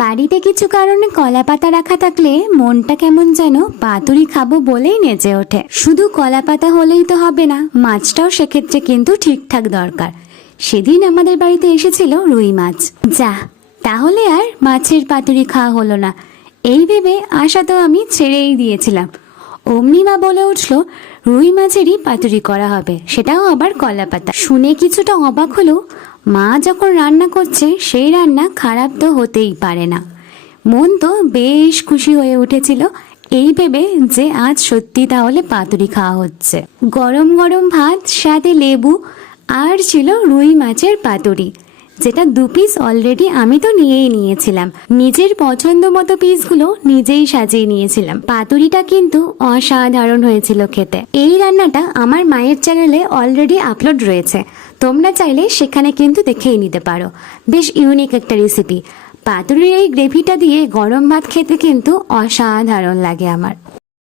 বাড়িতে কিছু কারণে কলা পাতা রাখা থাকলে মনটা কেমন যেন পাতুরি খাবো বলেই নেচে ওঠে। শুধু কলা পাতা হলেই তো হবে না, মাছটাও সেক্ষেত্রে কিন্তু ঠিকঠাক দরকার। সেদিন আমাদের বাড়িতে এসেছিল রুই মাছ। যা, তাহলে আর মাছের পাতুরি খাওয়া হলো না, এই ভেবে আশা তো আমি ছেড়েই দিয়েছিলাম। অমনি মা বলে উঠল, রুই মাছেরই পাতুরি করা হবে, সেটাও আবার কলা পাতা। শুনে কিছুটা অবাক হলো। মা যখন রান্না করছে সেই রান্না খারাপ তো হতেই পারে না। মন তো বেশ খুশি হয়ে উঠেছিল এই ভেবে যে আজ সত্যি তাহলে পাতুরি খাওয়া হচ্ছে। গরম গরম ভাত, সাথে লেবু, আর ছিল রুই মাছের পাতুরি, যেটা 2 পিস অলরেডি আমি তো নিয়েই নিয়েছিলাম। নিজের পছন্দ মতো পিসগুলো নিজেই সাজিয়ে নিয়েছিলাম। পাতুরিটা কিন্তু অসাধারণ হয়েছিল খেতে। এই রান্নাটা আমার মায়ের চ্যানেলে অলরেডি আপলোড রয়েছে, তোমরা চাইলে সেখানে কিন্তু দেখেই নিতে পারো। বেশ ইউনিক একটা রেসিপি। পাতুরির এই গ্রেভিটা দিয়ে গরম ভাত খেতে কিন্তু অসাধারণ লাগে আমার।